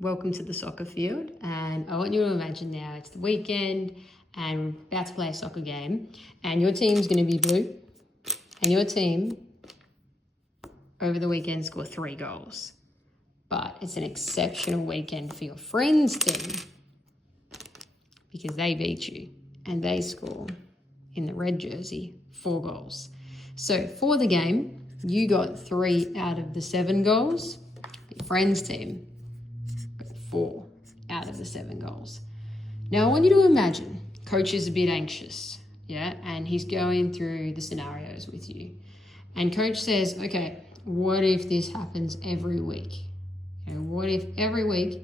welcome to the soccer field. And I want you to imagine now it's the weekend and we're about to play a soccer game, and your team's going to be blue, and your team over the weekend score 3 goals. But it's an exceptional weekend for your friend's team because they beat you and they score in the red jersey 4 goals. So for the game, you got 3 out of the 7 goals. Your friend's team got 4 out of the 7 goals. Now I want you to imagine coach is a bit anxious, and he's going through the scenarios with you. And coach says, okay, what if this happens every week? What if every week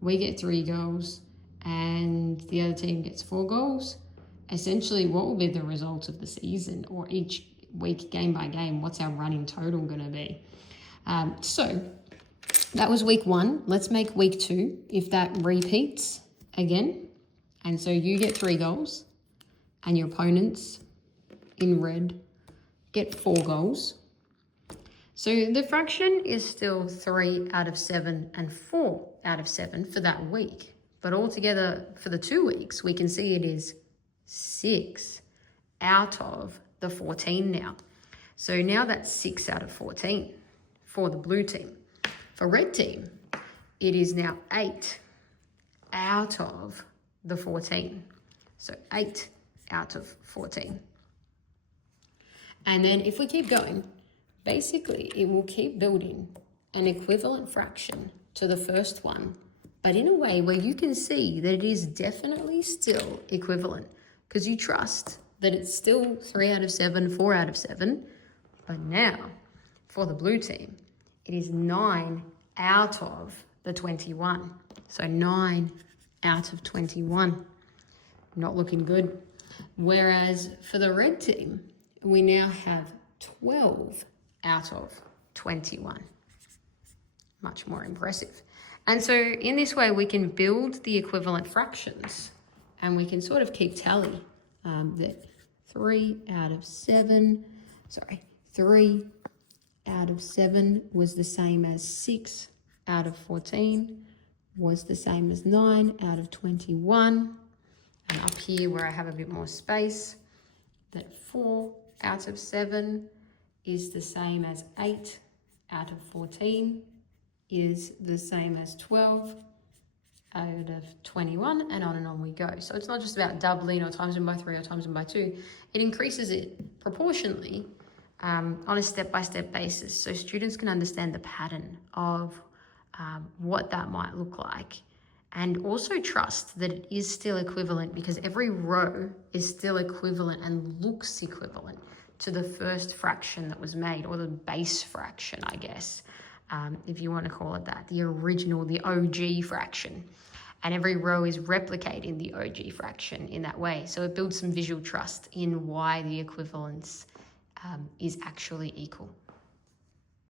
we get 3 goals and the other team gets 4 goals? Essentially, what will be the result of the season, or each week, game by game, what's our running total going to be? So that was week 1. Let's make week 2, if that repeats again. And so you get 3 goals and your opponents in red get 4 goals. So the fraction is still 3 out of 7 and 4 out of 7 for that week. But altogether for the 2 weeks, we can see it is 6 out of the 14 now. So now that's 6 out of 14 for the blue team. For red team, it is now 8 out of the 14. So 8 out of 14. And then if we keep going, basically it will keep building an equivalent fraction to the first one, but in a way where you can see that it is definitely still equivalent, because you trust that it's still 3 out of 7, 4 out of 7. But now for the blue team, it is 9 out of the 21. So 9 out of 21. Not looking good. Whereas for the red team, we now have 12 out of 21. Much more impressive. And so in this way, we can build the equivalent fractions, and we can sort of keep tally that 3 out of 7 was the same as 6 out of 14, was the same as 9 out of 21. And up here where I have a bit more space, that 4 out of 7 is the same as 8 out of 14, is the same as 12 out of 21, and on we go. So it's not just about doubling or times them by 3 or times them by 2. It increases it proportionally on a step-by-step basis, so students can understand the pattern of what that might look like, and also trust that it is still equivalent, because every row is still equivalent and looks equivalent to the first fraction that was made, or the base fraction, I guess, if you want to call it that, the original, the OG fraction. And every row is replicating the OG fraction in that way. So it builds some visual trust in why the equivalence is actually equal.